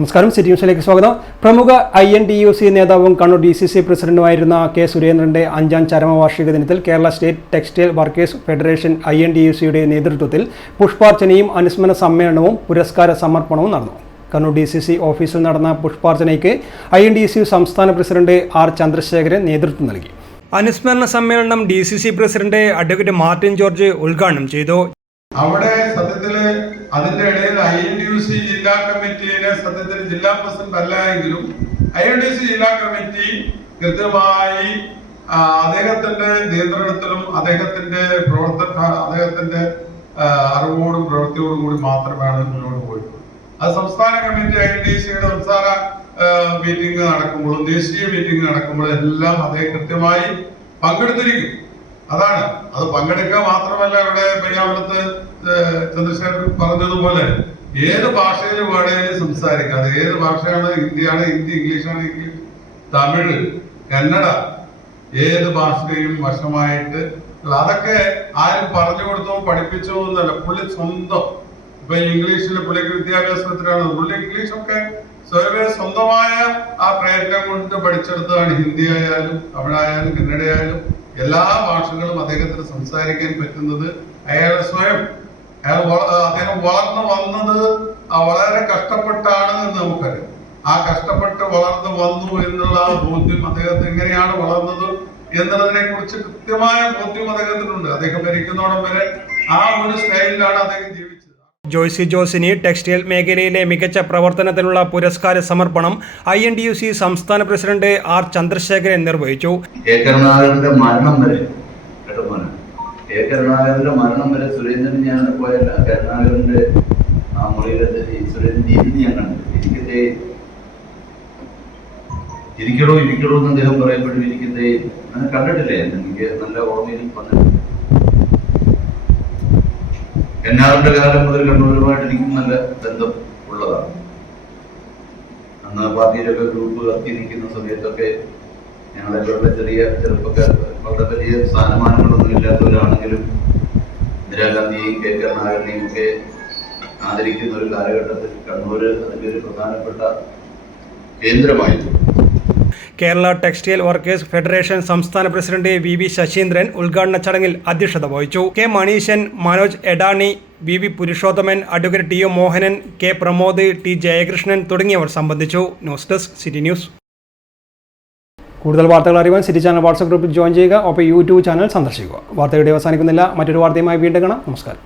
നമസ്കാരം. സിറ്റി ന്യൂസിലേക്ക് സ്വാഗതം. പ്രമുഖ INTUC നേതാവും കണ്ണൂർ DCC പ്രസിഡന്റുമായിരുന്ന കെ സുരേന്ദ്രന്റെ 5ാം ചരമവാർഷിക ദിനത്തിൽ Kerala state textile workers federation INTUCയുടെ നേതൃത്വത്തിൽ പുഷ്പാർച്ചനയും അനുസ്മരണ സമ്മേളനവും പുരസ്കാര സമർപ്പണവും നടന്നു. കണ്ണൂർ DCC ഓഫീസിൽ നടന്ന പുഷ്പാർച്ചനയ്ക്ക് INTUC സംസ്ഥാന പ്രസിഡന്റ് R ചന്ദ്രശേഖരൻ നേതൃത്വം നൽകി. അനുസ്മരണ സമ്മേളനം DCC president advocate Martin George ഉദ്ഘാടനം ചെയ്തു. അവിടെ സത്യത്തില് അതിന്റെ ഇടയിൽ INTUC ജില്ലാ കമ്മിറ്റിയിലെ സത്യത്തിൽ ജില്ലാ പ്രസിഡന്റ് അല്ല എങ്കിലും INTUC ജില്ലാ കമ്മിറ്റി കൃത്യമായി അദ്ദേഹത്തിന്റെ നിയന്ത്രണത്തിലും അദ്ദേഹത്തിന്റെ അറിവോടും പ്രവൃത്തിയോടും കൂടി മാത്രമാണ് മുന്നോട്ട് പോയിട്ടുള്ളത്. അത് സംസ്ഥാന കമ്മിറ്റി INTUCയുടെ സംസ്ഥാന മീറ്റിംഗ് നടക്കുമ്പോഴും ദേശീയ മീറ്റിംഗ് നടക്കുമ്പോഴും എല്ലാം അദ്ദേഹം കൃത്യമായി പങ്കെടുത്തിരിക്കും. അതാണ് അത് പങ്കെടുക്കുക മാത്രമല്ല, ഇവിടെ പയ്യാമ്പലത്ത് ചന്ദ്രശേഖരൻ പറഞ്ഞതുപോലെ ഏത് ഭാഷയിൽ വേണേലും സംസാരിക്കാം. അത് ഏത് ഭാഷയാണ്, ഹിന്ദിയാണ് ഹിന്ദി, ഇംഗ്ലീഷാണ് ഇംഗ്ലീഷ്, തമിഴ്, കന്നഡ, ഏത് ഭാഷയും വശമായിട്ട് അതൊക്കെ ആരും പറഞ്ഞു കൊടുത്തോ പഠിപ്പിച്ചോ എന്നല്ല. പുള്ളി സ്വന്തം ഇപ്പൊ ഇംഗ്ലീഷിൽ പുള്ളിക്ക് വിദ്യാഭ്യാസത്തിലാണ്. പുള്ളി ഇംഗ്ലീഷൊക്കെ സ്വയമേ സ്വന്തമായ ആ പ്രയത്നം കൊണ്ട് പഠിച്ചെടുത്തതാണ്. ഹിന്ദി ആയാലും തമിഴായാലും കന്നഡയായാലും എല്ലാ ഭാഷകളും അദ്ദേഹത്തിന് സംസാരിക്കാൻ പറ്റുന്നത് അദ്ദേഹം വളർന്നു വന്നത് വളരെ കഷ്ടപ്പെട്ടാണ് എന്ന് നമുക്കറിയാം. ആ കഷ്ടപ്പെട്ട് വളർന്നു വന്നു എന്നുള്ള ആ ബോധ്യം അദ്ദേഹത്തിന് എങ്ങനെയാണ് വളർന്നത് എന്നതിനെ കുറിച്ച് കൃത്യമായ ബോധ്യം അദ്ദേഹത്തിനുണ്ട്. അദ്ദേഹം മരിക്കുന്നോടം വരെ ആ ഒരു സ്റ്റൈലിലാണ് അദ്ദേഹം ജീവിച്ചത്. ജോയ്സി ജോസിന് ടെക്സ്റ്റൈൽ മേഖലയിലെ മികച്ച പ്രവർത്തനത്തിനുള്ള പുരസ്കാര സമർപ്പണം INTUC സംസ്ഥാന പ്രസിഡന്റ് R ചന്ദ്രശേഖരൻ നിർവഹിച്ചു. മരണം വരെ സുരേന്ദ്രൻ ഞാൻ പോയല്ല. കരുണാകരന്റെ ആ മുറിയിലെത്തി സുരേന്ദ്രൻ ഇരുന്ന് ഞാൻ കണ്ടു. ഇരിക്കടോ എന്ന് അദ്ദേഹം പറയപ്പെടും. ഇരിക്കത്തെ അങ്ങനെ കണ്ടിട്ടില്ലേ? എനിക്ക് നല്ല ഓർമ്മയിൽ വന്നിട്ടുണ്ട്. എന്നാറിന്റെ കാലം മുതൽ കണ്ണൂരുമായിട്ട് എനിക്ക് നല്ല ബന്ധം ഉള്ളതാണ്. അന്ന് പാർട്ടിയിലൊക്കെ ഗ്രൂപ്പ് കത്തി നിൽക്കുന്ന സമയത്തൊക്കെ ഞങ്ങളെ ചെറിയ ചെറുപ്പക്കാർ വളരെ വലിയ സ്ഥാനമാനങ്ങളൊന്നും ഇല്ലാത്തവരാണെങ്കിലും ഇന്ദിരാഗാന്ധിയെയും കെ കരുണാകരനെയും ഒക്കെ ആദരിക്കുന്ന ഒരു കാലഘട്ടത്തിൽ കണ്ണൂർ അതിൻ്റെ ഒരു പ്രധാനപ്പെട്ട കേന്ദ്രമായിരുന്നു. കേരള ടെക്സ്റ്റൈൽ വർക്കേഴ്സ് ഫെഡറേഷൻ സംസ്ഥാന പ്രസിഡന്റ് VV ശശീന്ദ്രൻ ഉദ്ഘാടന ചടങ്ങിൽ അധ്യക്ഷത വഹിച്ചു. K Maneeshan, Manoj Edani, VV Purushothaman, advocate TO Mohanan, K Pramod, T Jayakrishnan തുടങ്ങിയവർ സംബന്ധിച്ചു. News desk city news. കൂടുതൽ വാർത്തകൾ അറിയാൻ സിറ്റി ചാനൽ വാട്സ്ആപ്പ് ഗ്രൂപ്പിൽ ജോയിൻ ചെയ്യുക. ഒപ്പം YouTube ചാനൽ സന്ദർശിക്കുക. വാർത്തയുടെ അവസാനിക്കുന്നില്ല. മറ്റൊരു വാർത്തയുമായി വീണ്ടും കാണാം. നമസ്കാരം.